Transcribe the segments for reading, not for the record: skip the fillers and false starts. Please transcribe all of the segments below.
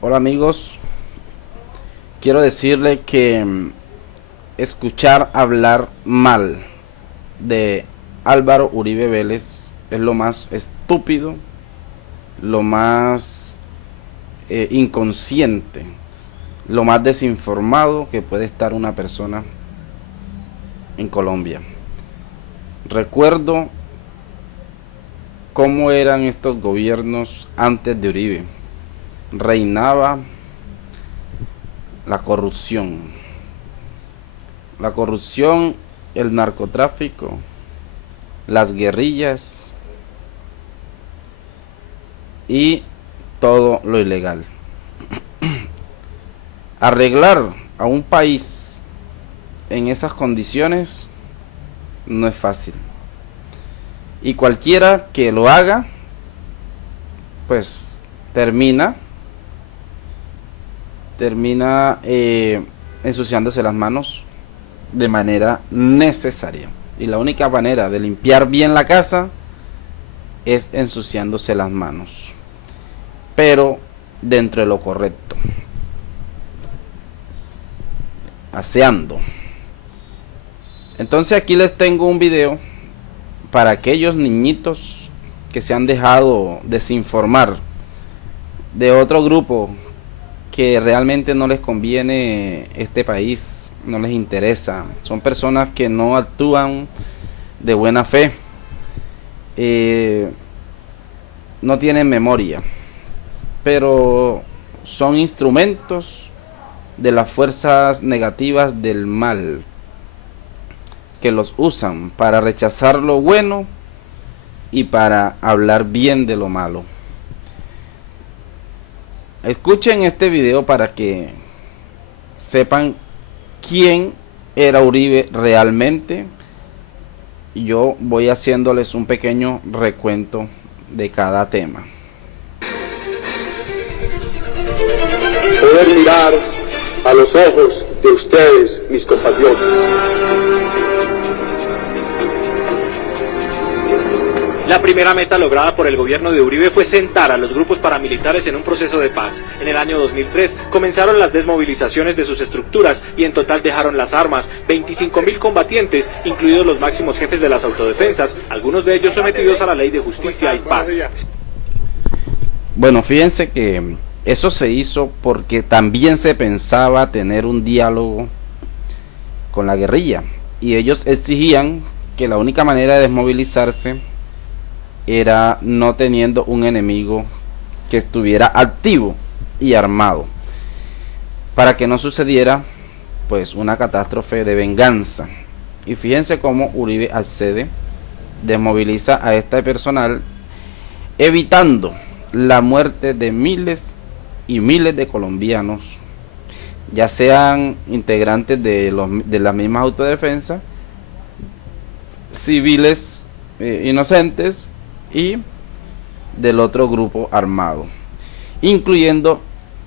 Hola amigos, quiero decirle que escuchar hablar mal de Álvaro Uribe Vélez es lo más estúpido, lo más inconsciente, lo más desinformado que puede estar una persona en Colombia. Recuerdo cómo eran estos gobiernos antes de Uribe. Reinaba la corrupción, el narcotráfico, las guerrillas y todo lo ilegal. Arreglar a un país en esas condiciones no es fácil, y cualquiera que lo haga pues termina ensuciándose las manos de manera necesaria, y la única manera de limpiar bien la casa es ensuciándose las manos, pero dentro de lo correcto, aseando. Entonces aquí les tengo un video para aquellos niñitos que se han dejado desinformar de otro grupo que realmente no les conviene este país, no les interesa. Son personas que no actúan de buena fe, no tienen memoria, pero son instrumentos de las fuerzas negativas del mal, que los usan para rechazar lo bueno y para hablar bien de lo malo. Escuchen este video para que sepan quién era Uribe realmente. Yo voy haciéndoles un pequeño recuento de cada tema. Poder mirar a los ojos de ustedes, mis compatriotas. La primera meta lograda por el gobierno de Uribe fue sentar a los grupos paramilitares en un proceso de paz. En el año 2003 comenzaron las desmovilizaciones de sus estructuras y en total dejaron las armas 25.000 combatientes, incluidos los máximos jefes de las autodefensas, algunos de ellos sometidos a la ley de justicia y paz. Bueno, fíjense que eso se hizo porque también se pensaba tener un diálogo con la guerrilla, y ellos exigían que la única manera de desmovilizarse era no teniendo un enemigo que estuviera activo y armado, para que no sucediera pues una catástrofe de venganza. Y fíjense cómo Uribe accede, desmoviliza a este personal, evitando la muerte de miles y miles de colombianos, ya sean integrantes de la misma autodefensa, civiles inocentes, y del otro grupo armado, incluyendo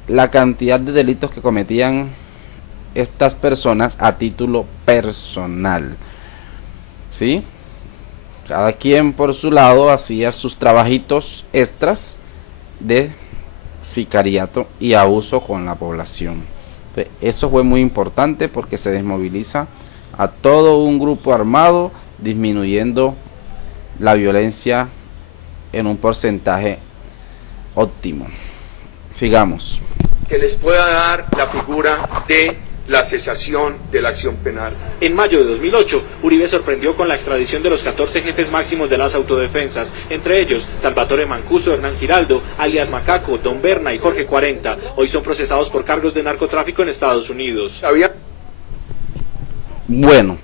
la cantidad de delitos que cometían estas personas a título personal. ¿Sí? Cada quien por su lado hacía sus trabajitos extras de sicariato y abuso con la población. Entonces, eso fue muy importante porque se desmoviliza a todo un grupo armado, disminuyendo la violencia en un porcentaje óptimo. Sigamos. Que les pueda dar la figura de la cesación de la acción penal. En mayo de 2008, Uribe sorprendió con la extradición de los 14 jefes máximos de las autodefensas, entre ellos Salvatore Mancuso, Hernán Giraldo, alias Macaco, Don Berna y Jorge 40. Hoy son procesados por cargos de narcotráfico en Estados Unidos. Bueno,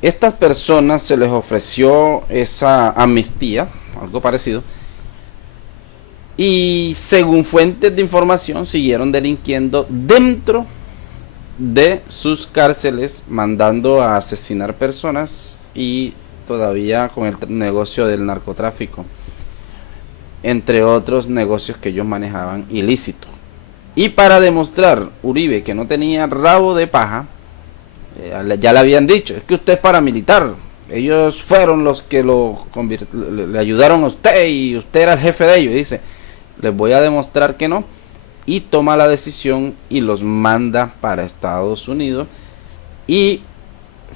estas personas se les ofreció esa amnistía, algo parecido, y según fuentes de información siguieron delinquiendo dentro de sus cárceles, mandando a asesinar personas y todavía con el negocio del narcotráfico, entre otros negocios que ellos manejaban ilícitos. Y para demostrar Uribe que no tenía rabo de paja, ya le habían dicho, es que usted es paramilitar, ellos fueron los que le ayudaron a usted y usted era el jefe de ellos. Y dice, les voy a demostrar que no. Y toma la decisión y los manda para Estados Unidos. Y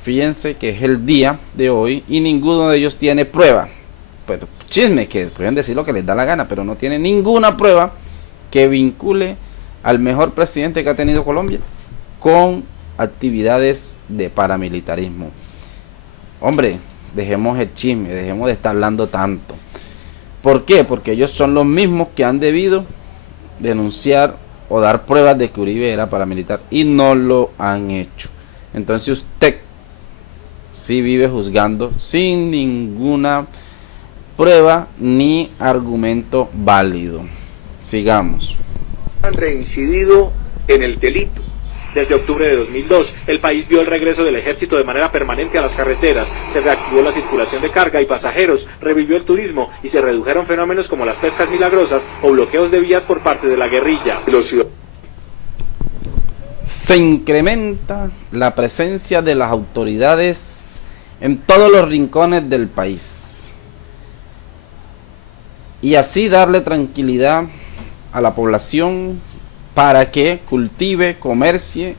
fíjense que es el día de hoy y ninguno de ellos tiene prueba. Pero chisme, que pueden decir lo que les da la gana, pero no tiene ninguna prueba que vincule al mejor presidente que ha tenido Colombia con actividades de paramilitarismo. Hombre, dejemos el chisme, dejemos de estar hablando tanto. ¿Por qué? Porque ellos son los mismos que han debido denunciar o dar pruebas de que Uribe era paramilitar y no lo han hecho. Entonces usted sí vive juzgando sin ninguna prueba ni argumento válido. Sigamos. Han reincidido en el delito. Desde octubre de 2002, el país vio el regreso del ejército de manera permanente a las carreteras, se reactivó la circulación de carga y pasajeros, revivió el turismo y se redujeron fenómenos como las pescas milagrosas o bloqueos de vías por parte de la guerrilla. Se incrementa la presencia de las autoridades en todos los rincones del país y así darle tranquilidad a la población para que cultive, comercie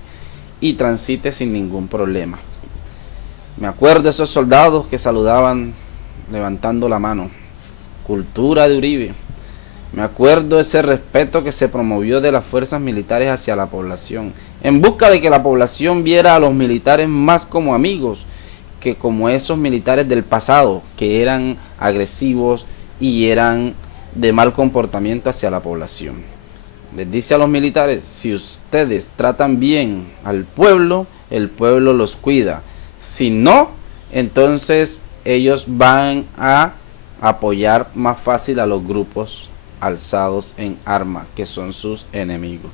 y transite sin ningún problema. Me acuerdo de esos soldados que saludaban levantando la mano. Cultura de Uribe. Me acuerdo de ese respeto que se promovió de las fuerzas militares hacia la población, en busca de que la población viera a los militares más como amigos que como esos militares del pasado, que eran agresivos y eran de mal comportamiento hacia la población. Les dice a los militares, si ustedes tratan bien al pueblo, el pueblo los cuida. Si no, entonces ellos van a apoyar más fácil a los grupos alzados en armas, que son sus enemigos.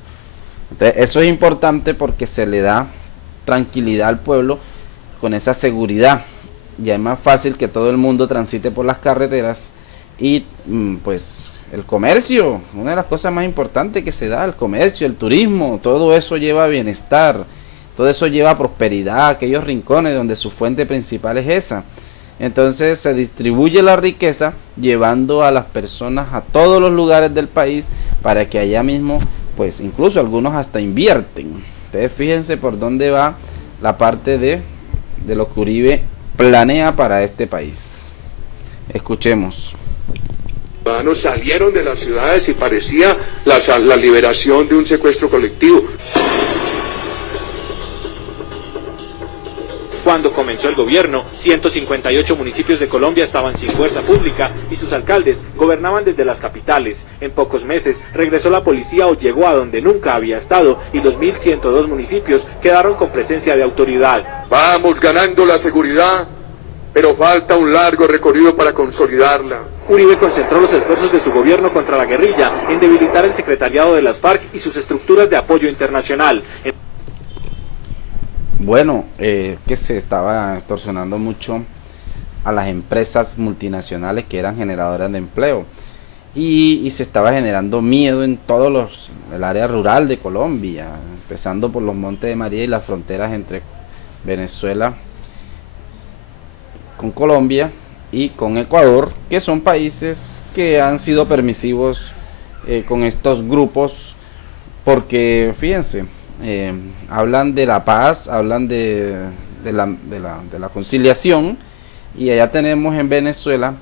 Entonces, eso es importante porque se le da tranquilidad al pueblo con esa seguridad. Ya es más fácil que todo el mundo transite por las carreteras y pues el comercio, una de las cosas más importantes que se da, el comercio, el turismo, todo eso lleva bienestar, todo eso lleva prosperidad, aquellos rincones donde su fuente principal es esa. Entonces se distribuye la riqueza llevando a las personas a todos los lugares del país para que allá mismo, pues incluso algunos hasta invierten. Ustedes fíjense por dónde va la parte de lo que Uribe planea para este país. Escuchemos. Los ciudadanos salieron de las ciudades y parecía la liberación de un secuestro colectivo. Cuando comenzó el gobierno, 158 municipios de Colombia estaban sin fuerza pública y sus alcaldes gobernaban desde las capitales. En pocos meses regresó la policía o llegó a donde nunca había estado y los 1.102 municipios quedaron con presencia de autoridad. Vamos ganando la seguridad, pero falta un largo recorrido para consolidarla. Uribe concentró los esfuerzos de su gobierno contra la guerrilla en debilitar el secretariado de las FARC y sus estructuras de apoyo internacional. Bueno, que se estaba extorsionando mucho a las empresas multinacionales que eran generadoras de empleo y se estaba generando miedo en el área rural de Colombia, empezando por los Montes de María y las fronteras entre Venezuela con Colombia y con Ecuador, que son países que han sido permisivos con estos grupos, porque fíjense, hablan de la paz, hablan de la conciliación, y allá tenemos en Venezuela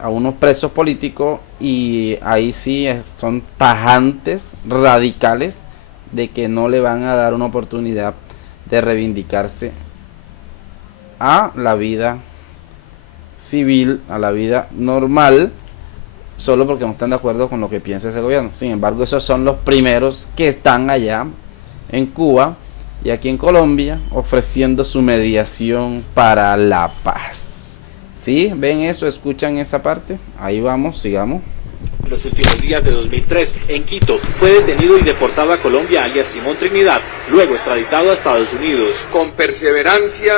a unos presos políticos y ahí sí son tajantes, radicales, de que no le van a dar una oportunidad de reivindicarse a la vida civil, a la vida normal, solo porque no están de acuerdo con lo que piensa ese gobierno. Sin embargo, esos son los primeros que están allá en Cuba y aquí en Colombia ofreciendo su mediación para la paz. ¿Sí? ¿Ven eso? ¿Escuchan esa parte? Ahí vamos, sigamos. En los últimos días de 2003, en Quito, fue detenido y deportado a Colombia alias Simón Trinidad, luego extraditado a Estados Unidos. Con perseverancia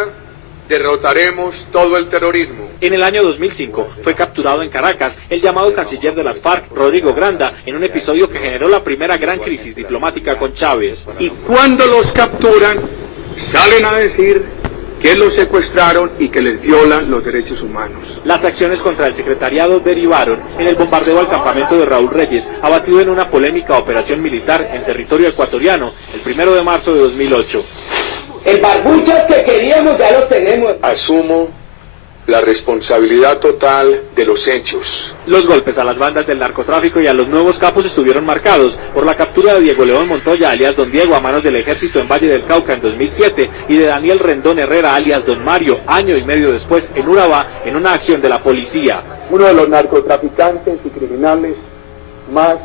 derrotaremos todo el terrorismo. En el año 2005 fue capturado en Caracas el llamado canciller de las FARC, Rodrigo Granda, en un episodio que generó la primera gran crisis diplomática con Chávez. Y cuando los capturan, salen a decir que los secuestraron y que les violan los derechos humanos. Las acciones contra el secretariado derivaron en el bombardeo al campamento de Raúl Reyes, abatido en una polémica operación militar en territorio ecuatoriano el 1 de marzo de 2008. El barbuchas que queríamos ya lo tenemos. Asumo la responsabilidad total de los hechos. Los golpes a las bandas del narcotráfico y a los nuevos capos estuvieron marcados por la captura de Diego León Montoya, alias Don Diego, a manos del ejército en Valle del Cauca en 2007, y de Daniel Rendón Herrera, alias Don Mario, año y medio después en Urabá, en una acción de la policía. Uno de los narcotraficantes y criminales más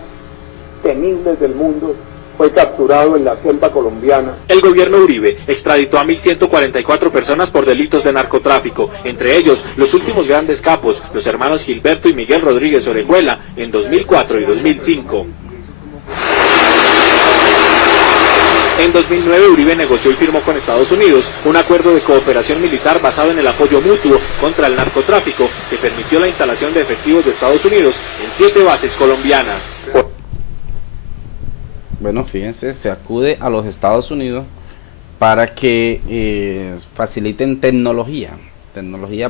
temibles del mundo fue capturado en la selva colombiana. El gobierno Uribe extraditó a 1.144 personas por delitos de narcotráfico, entre ellos los últimos grandes capos, los hermanos Gilberto y Miguel Rodríguez Orejuela, en 2004 y 2005. En 2009 Uribe negoció y firmó con Estados Unidos un acuerdo de cooperación militar basado en el apoyo mutuo contra el narcotráfico que permitió la instalación de efectivos de Estados Unidos en 7 bases colombianas. Bueno, fíjense, se acude a los Estados Unidos para que faciliten tecnología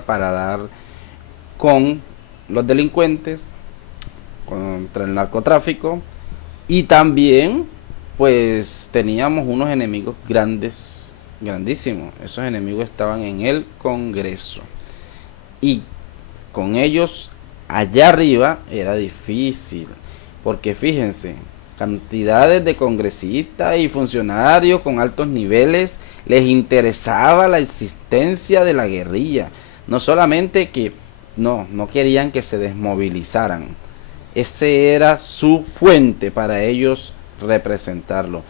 para dar con los delincuentes, contra el narcotráfico, y también pues teníamos unos enemigos grandísimos. Esos enemigos estaban en el Congreso y con ellos allá arriba era difícil, porque fíjense, cantidades de congresistas y funcionarios con altos niveles les interesaba la existencia de la guerrilla. No solamente que no querían que se desmovilizaran, ese era su fuente para ellos representarlo.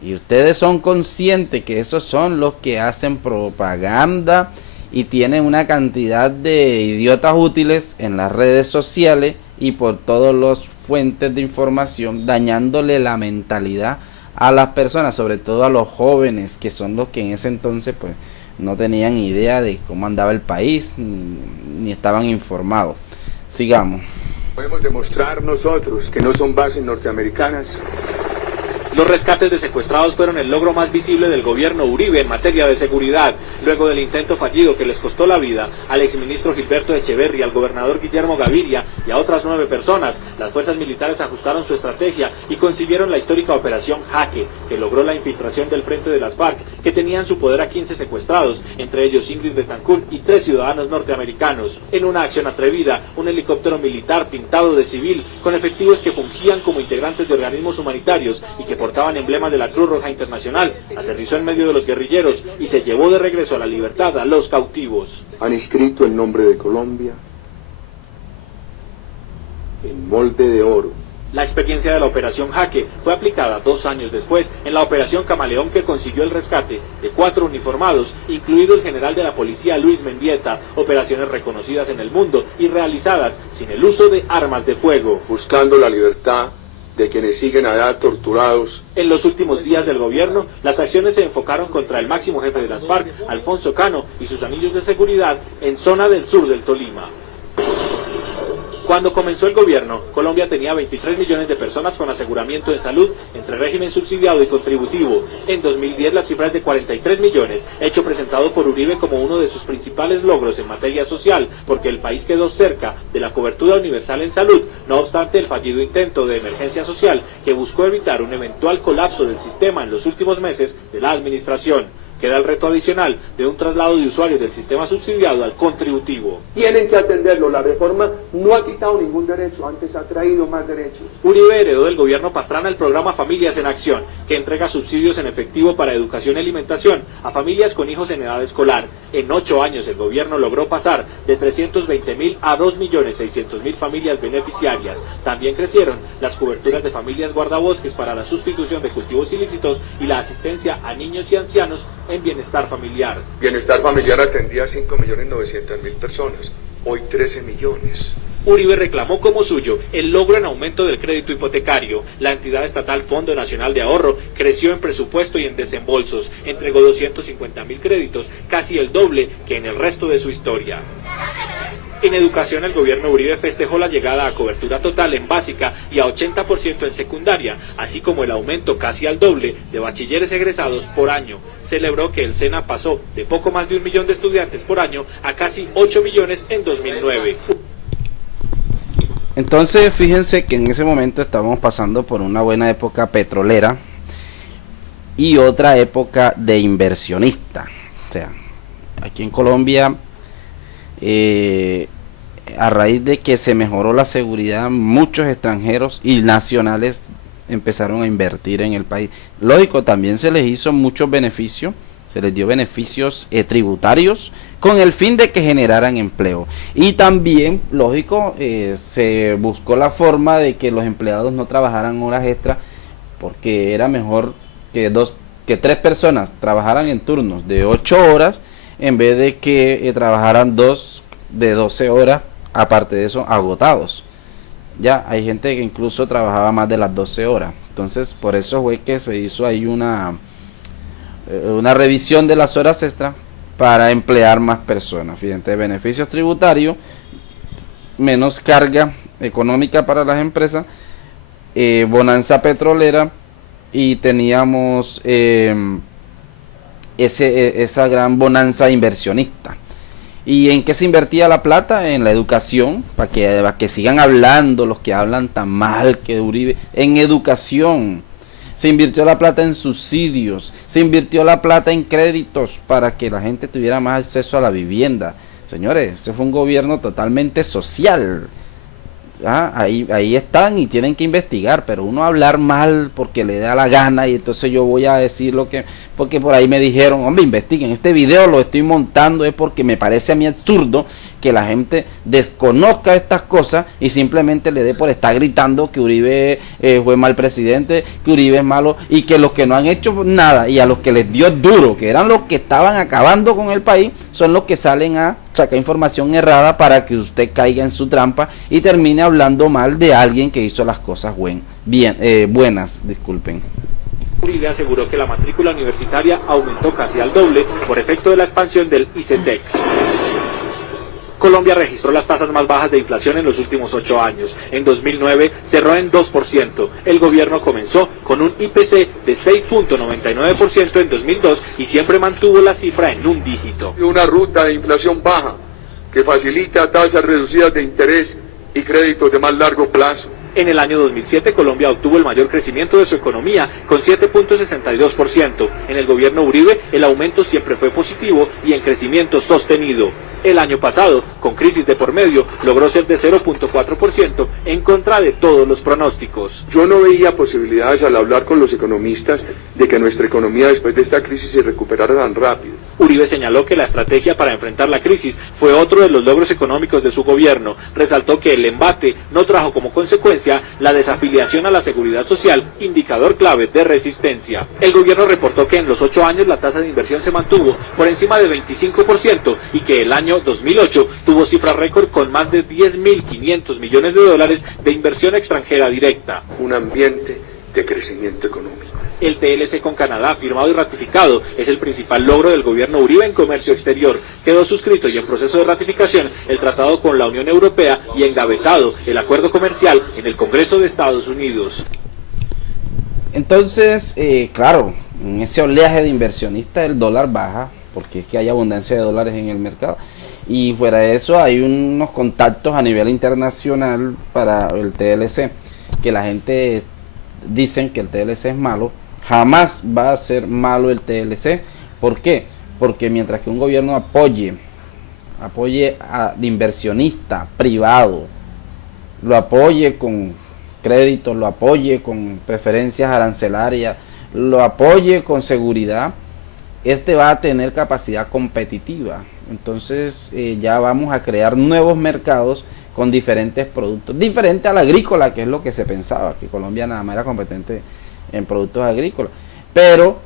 Y ustedes son conscientes que esos son los que hacen propaganda y tienen una cantidad de idiotas útiles en las redes sociales y por todas las fuentes de información, dañándole la mentalidad a las personas, sobre todo a los jóvenes, que son los que en ese entonces pues no tenían idea de cómo andaba el país, ni estaban informados. Sigamos. Podemos demostrar nosotros que no son bases norteamericanas. Los rescates de secuestrados fueron el logro más visible del gobierno Uribe en materia de seguridad, luego del intento fallido que les costó la vida al exministro Gilberto Echeverri, al gobernador Guillermo Gaviria y a otras 9 personas. Las fuerzas militares ajustaron su estrategia y consiguieron la histórica operación Jaque, que logró la infiltración del frente de las FARC, que tenían en su poder a 15 secuestrados, entre ellos Ingrid Betancourt y 3 ciudadanos norteamericanos. En una acción atrevida, un helicóptero militar pintado de civil, con efectivos que fungían como integrantes de organismos humanitarios y que portaban emblemas de la Cruz Roja Internacional, aterrizó en medio de los guerrilleros y se llevó de regreso a la libertad a los cautivos. Han inscrito el nombre de Colombia en molde de oro. La experiencia de la operación Jaque fue aplicada 2 años después en la operación Camaleón, que consiguió el rescate de 4 uniformados, incluido el general de la policía Luis Mendieta, operaciones reconocidas en el mundo y realizadas sin el uso de armas de fuego. Buscando la libertad de quienes siguen allá torturados. En los últimos días del gobierno, las acciones se enfocaron contra el máximo jefe de las FARC, Alfonso Cano, y sus anillos de seguridad en zona del sur del Tolima. Cuando comenzó el gobierno, Colombia tenía 23 millones de personas con aseguramiento de salud entre régimen subsidiado y contributivo. En 2010 la cifra es de 43 millones, hecho presentado por Uribe como uno de sus principales logros en materia social, porque el país quedó cerca de la cobertura universal en salud, no obstante el fallido intento de emergencia social que buscó evitar un eventual colapso del sistema en los últimos meses de la administración. Queda el reto adicional de un traslado de usuarios del sistema subsidiado al contributivo. Tienen que atenderlo. La reforma no ha quitado ningún derecho, antes ha traído más derechos. Uribe heredó del gobierno Pastrana el programa Familias en Acción, que entrega subsidios en efectivo para educación y alimentación a familias con hijos en edad escolar. En 8 años el gobierno logró pasar de 320.000 a 2.600.000 familias beneficiarias. También crecieron las coberturas de familias guardabosques para la sustitución de cultivos ilícitos y la asistencia a niños y ancianos en bienestar familiar. Bienestar familiar atendía a 5.900.000 personas, hoy 13 millones. Uribe reclamó como suyo el logro en aumento del crédito hipotecario. La entidad estatal Fondo Nacional de Ahorro creció en presupuesto y en desembolsos, entregó 250.000 créditos, casi el doble que en el resto de su historia. En educación, el gobierno Uribe festejó la llegada a cobertura total en básica y a 80% en secundaria, así como el aumento casi al doble de bachilleres egresados por año. Celebró que el SENA pasó de poco más de 1 millón de estudiantes por año a casi 8 millones en 2009. Entonces, fíjense que en ese momento estábamos pasando por una buena época petrolera y otra época de inversionista. O sea, aquí en Colombia, a raíz de que se mejoró la seguridad, muchos extranjeros y nacionales empezaron a invertir en el país. Lógico, también se les hizo muchos beneficios, se les dio beneficios tributarios con el fin de que generaran empleo. Y también, lógico, se buscó la forma de que los empleados no trabajaran horas extra, porque era mejor que 3 personas trabajaran en turnos de 8 horas en vez de que trabajaran 2 de 12 horas, aparte de eso, agotados. Ya hay gente que incluso trabajaba más de las 12 horas. Entonces, por eso fue que se hizo ahí una revisión de las horas extras para emplear más personas. Fíjate, beneficios tributarios, menos carga económica para las empresas, bonanza petrolera, y teníamos esa gran bonanza inversionista. ¿Y en qué se invertía la plata? En la educación, para que sigan hablando los que hablan tan mal que Uribe. En educación se invirtió la plata, en subsidios, se invirtió la plata en créditos para que la gente tuviera más acceso a la vivienda. Señores, ese fue un gobierno totalmente social. Ahí están y tienen que investigar, pero uno hablar mal porque le da la gana, y entonces yo voy a decir lo que, porque por ahí me dijeron, hombre, investiguen, este video lo estoy montando es porque me parece a mí absurdo que la gente desconozca estas cosas y simplemente le dé por estar gritando que Uribe fue mal presidente, que Uribe es malo, y que los que no han hecho nada y a los que les dio duro, que eran los que estaban acabando con el país, son los que salen a sacar información errada para que usted caiga en su trampa y termine hablando mal de alguien que hizo las cosas buenas, disculpen. Uribe aseguró que la matrícula universitaria aumentó casi al doble por efecto de la expansión del ICETEX. Colombia registró las tasas más bajas de inflación en los últimos 8 años. En 2009 cerró en 2%. El gobierno comenzó con un IPC de 6.99% en 2002 y siempre mantuvo la cifra en un dígito. Una ruta de inflación baja que facilita tasas reducidas de interés y créditos de más largo plazo. En el año 2007 Colombia obtuvo el mayor crecimiento de su economía con 7.62%. En el gobierno Uribe el aumento siempre fue positivo y en crecimiento sostenido. El año pasado, con crisis de por medio, logró ser de 0.4% en contra de todos los pronósticos. Yo no veía posibilidades al hablar con los economistas de que nuestra economía después de esta crisis se recuperara tan rápido. Uribe señaló que la estrategia para enfrentar la crisis fue otro de los logros económicos de su gobierno. Resaltó que el embate no trajo como consecuencia la desafiliación a la seguridad social, indicador clave de resistencia. El gobierno reportó que en los 8 años la tasa de inversión se mantuvo por encima de 25% y que el año 2008 tuvo cifra récord con más de 10.500 millones de dólares de inversión extranjera directa. Un ambiente de crecimiento económico. El TLC con Canadá, firmado y ratificado, es el principal logro del gobierno Uribe en comercio exterior. Quedó suscrito y en proceso de ratificación el tratado con la Unión Europea y engavetado el acuerdo comercial en el Congreso de Estados Unidos. Entonces, claro, en ese oleaje de inversionistas el dólar baja, porque es que hay abundancia de dólares en el mercado. Y fuera de eso hay unos contactos a nivel internacional para el TLC, que la gente dicen que el TLC es malo. Jamás va a ser malo el TLC. ¿Por qué? Porque mientras que un gobierno apoye al inversionista privado, lo apoye con créditos, lo apoye con preferencias arancelarias, lo apoye con seguridad, este va a tener capacidad competitiva. Entonces ya vamos a crear nuevos mercados con diferentes productos, diferente al agrícola, que es lo que se pensaba, que Colombia nada más era competente en productos agrícolas. Pero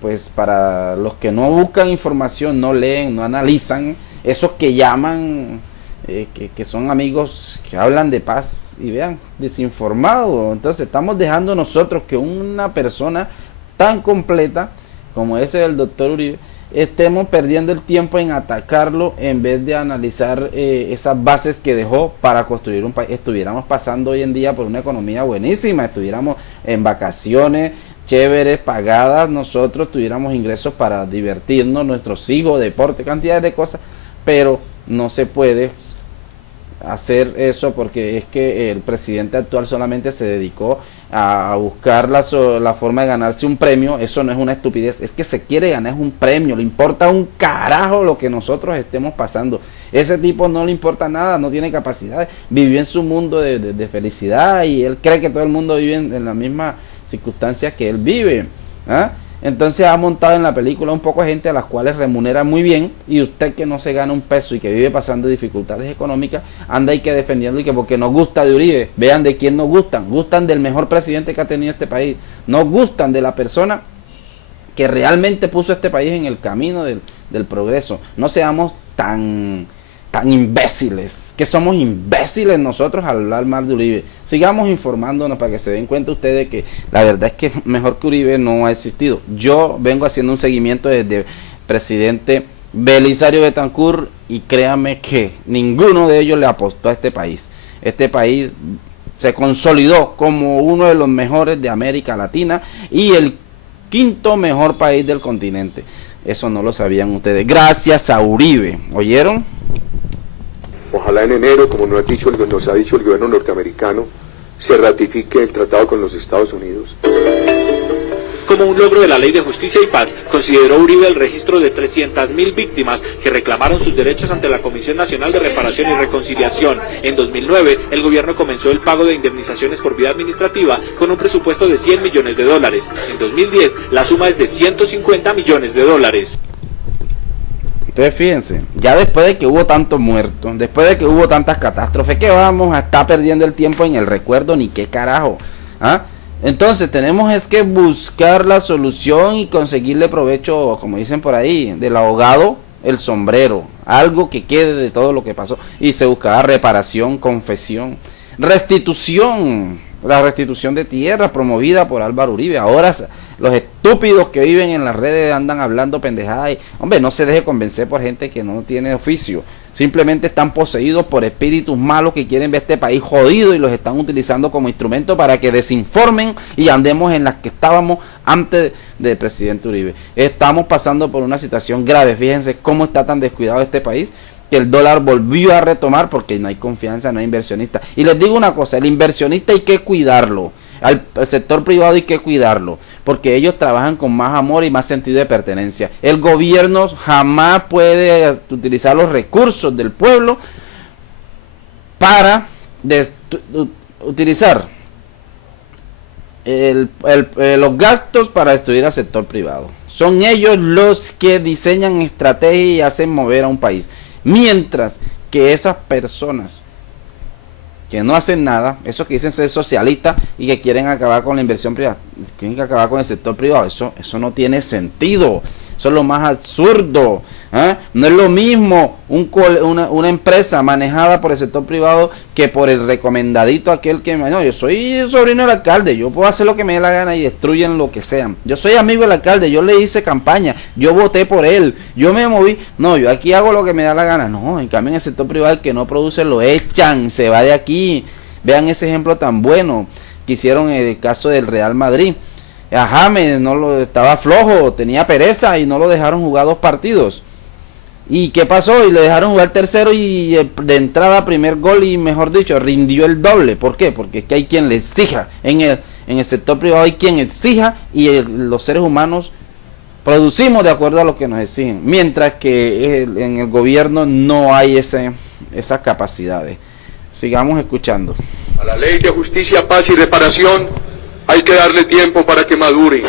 pues para los que no buscan información, no leen, no analizan, esos que llaman, que son amigos que hablan de paz y vean, desinformados. Entonces estamos dejando nosotros que una persona tan completa como ese del doctor Uribe estemos perdiendo el tiempo en atacarlo en vez de analizar esas bases que dejó para construir un país. Estuviéramos pasando hoy en día por una economía buenísima, estuviéramos en vacaciones chéveres, pagadas, nosotros tuviéramos ingresos para divertirnos, nuestros hijos, deporte, cantidades de cosas, pero no se puede hacer eso porque es que el presidente actual solamente se dedicó a buscar la forma de ganarse un premio. Eso no es una estupidez, es que se quiere ganar un premio, le importa un carajo lo que nosotros estemos pasando. Ese tipo no le importa nada, no tiene capacidades, vivió en su mundo de felicidad y él cree que todo el mundo vive en la misma circunstancias que él vive, ¿ah? Entonces ha montado en la película un poco de gente a las cuales remunera muy bien, y usted que no se gana un peso y que vive pasando dificultades económicas, anda y que defendiendo y que porque nos gusta de Uribe. Vean de quién nos gustan del mejor presidente que ha tenido este país, nos gustan de la persona que realmente puso este país en el camino del progreso. No seamos tan imbéciles, que somos imbéciles nosotros al hablar mal de Uribe. Sigamos informándonos para que se den cuenta ustedes que la verdad es que mejor que Uribe no ha existido. Yo vengo haciendo un seguimiento desde presidente Belisario Betancur y créanme que ninguno de ellos le apostó a este país. Este país se consolidó como uno de los mejores de América Latina y el quinto mejor país del continente. Eso no lo sabían ustedes, gracias a Uribe. ¿Oyeron? Ojalá en enero, como nos ha dicho el gobierno norteamericano, se ratifique el tratado con los Estados Unidos. Como un logro de la Ley de Justicia y Paz, consideró Uribe el registro de 300.000 víctimas que reclamaron sus derechos ante la Comisión Nacional de Reparación y Reconciliación. En 2009, el gobierno comenzó el pago de indemnizaciones por vía administrativa con un presupuesto de $100 millones. En 2010, la suma es de $150 millones. Entonces fíjense, ya después de que hubo tantos muertos, después de que hubo tantas catástrofes, que vamos a estar perdiendo el tiempo en el recuerdo, ni qué carajo, ¿ah? Entonces tenemos es que buscar la solución y conseguirle provecho, como dicen por ahí, del ahogado el sombrero, algo que quede de todo lo que pasó, y se buscaba reparación, confesión, restitución, la restitución de tierra promovida por Álvaro Uribe. Ahora los estúpidos que viven en las redes andan hablando pendejadas y, hombre, no se deje convencer por gente que no tiene oficio, simplemente están poseídos por espíritus malos que quieren ver este país jodido y los están utilizando como instrumento para que desinformen y andemos en las que estábamos antes del presidente Uribe. Estamos pasando por una situación grave, fíjense cómo está tan descuidado este país, que el dólar volvió a retomar porque no hay confianza, no hay inversionistas. Y les digo una cosa, el inversionista hay que cuidarlo, al sector privado hay que cuidarlo, porque ellos trabajan con más amor y más sentido de pertenencia. El gobierno jamás puede utilizar los recursos del pueblo para utilizar los gastos para destruir al sector privado. Son ellos los que diseñan estrategias y hacen mover a un país. Mientras que esas personas que no hacen nada, esos que dicen ser socialistas y que quieren acabar con la inversión privada, quieren que acabar con el sector privado, eso no tiene sentido. Eso es lo más absurdo, ¿eh? No es lo mismo una empresa manejada por el sector privado que por el recomendadito aquel que, no, yo soy sobrino del alcalde, yo puedo hacer lo que me dé la gana y destruyen lo que sean. Yo soy amigo del alcalde, yo le hice campaña, yo voté por él, yo me moví, no, yo aquí hago lo que me da la gana. No, en cambio en el sector privado el que no produce lo echan, se va de aquí. Vean ese ejemplo tan bueno que hicieron en el caso del Real Madrid. A James estaba flojo, tenía pereza y no lo dejaron jugar 2 partidos. ¿Y qué pasó? Y le dejaron jugar tercero y de entrada primer gol y mejor dicho, rindió el doble. ¿Por qué? Porque es que hay quien le exija. En el sector privado hay quien exija y los seres humanos producimos de acuerdo a lo que nos exigen. Mientras que en el gobierno no hay esas capacidades. Sigamos escuchando. A la Ley de Justicia, Paz y Reparación hay que darle tiempo para que madure.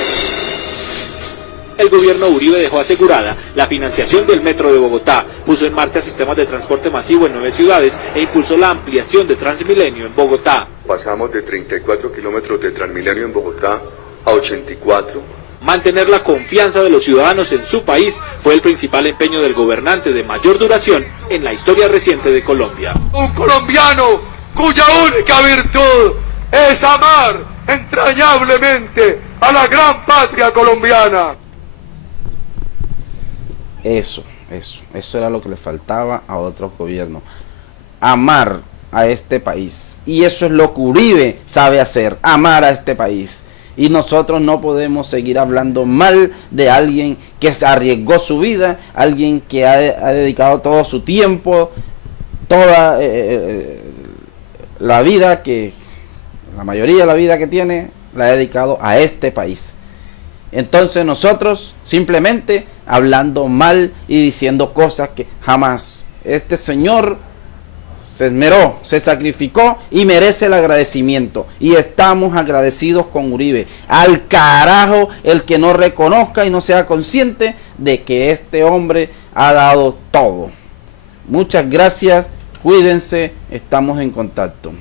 El gobierno Uribe dejó asegurada la financiación del Metro de Bogotá, puso en marcha sistemas de transporte masivo en 9 ciudades e impulsó la ampliación de Transmilenio en Bogotá. Pasamos de 34 kilómetros de Transmilenio en Bogotá a 84. Mantener la confianza de los ciudadanos en su país fue el principal empeño del gobernante de mayor duración en la historia reciente de Colombia. Un colombiano cuya única virtud es amar entrañablemente a la gran patria colombiana. Eso era lo que le faltaba a otros gobiernos. Amar a este país. Y eso es lo que Uribe sabe hacer, amar a este país. Y nosotros no podemos seguir hablando mal de alguien que se arriesgó su vida, alguien que ha dedicado todo su tiempo, toda la vida que, la mayoría de la vida que tiene, la ha dedicado a este país. Entonces nosotros simplemente hablando mal y diciendo cosas que jamás. Este señor se esmeró, se sacrificó y merece el agradecimiento. Y estamos agradecidos con Uribe. Al carajo el que no reconozca y no sea consciente de que este hombre ha dado todo. Muchas gracias, cuídense, estamos en contacto.